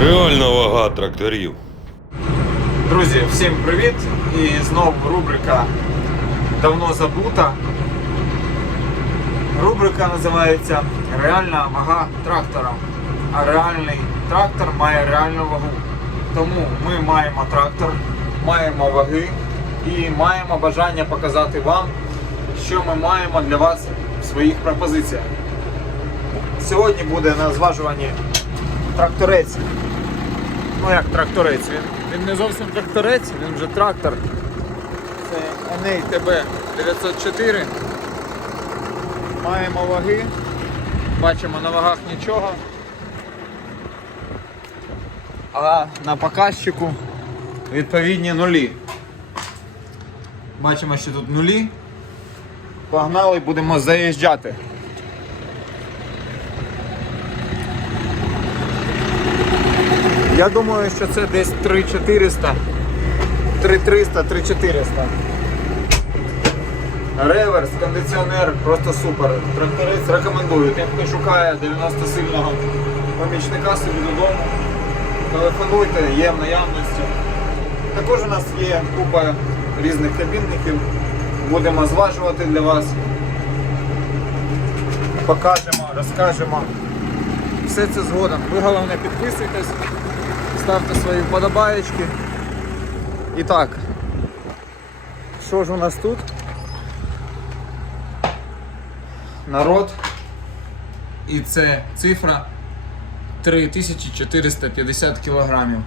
Реальна вага тракторів. Друзі, всім привіт! І знову рубрика давно забута. Рубрика називається Реальна вага трактора. А реальний трактор має реальну вагу. Тому ми маємо трактор, маємо ваги і маємо бажання показати вам, що ми маємо для вас в своїх пропозиціях. Сьогодні буде на зважуванні тракторець ну як тракторець, він, він не зовсім тракторець, він вже трактор. Це Еней ТБ 904. Маємо ваги. Бачимо на вагах нічого. А на показчику відповідні нулі. Бачимо, що тут нулі. Погнали, будемо заїжджати. Я думаю, що це десь 3400, 3300, 3400. Реверс, кондиціонер, просто супер. Тракторець рекомендую. Тим, хто шукає 90 сильного помічника собі додому. Телефонуйте, є в наявності. Також у нас є купа різних кабінників. Будемо зважувати для вас. Покажемо, розкажемо. Все це згодом. Ви головне підписуйтесь, ставте свої вподобаєчки. І так, що ж у нас тут? Народ. І це цифра 3450 кілограмів.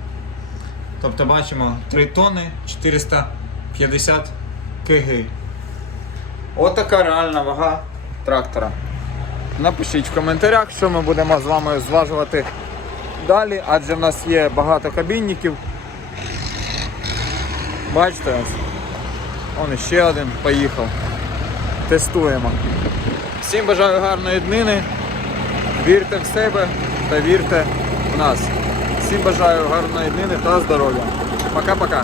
Тобто бачимо 3 тонни 450 кг. От реальна вага трактора. Напишіть в коментарях, що ми будемо з вами зважувати далі, адже в нас є багато кабінників. Бачите. Он ще один поїхав. Тестуємо. Всім бажаю гарної днини. Вірте в себе та вірте в нас. Всім бажаю гарної днини та здоров'я. Пока-пока.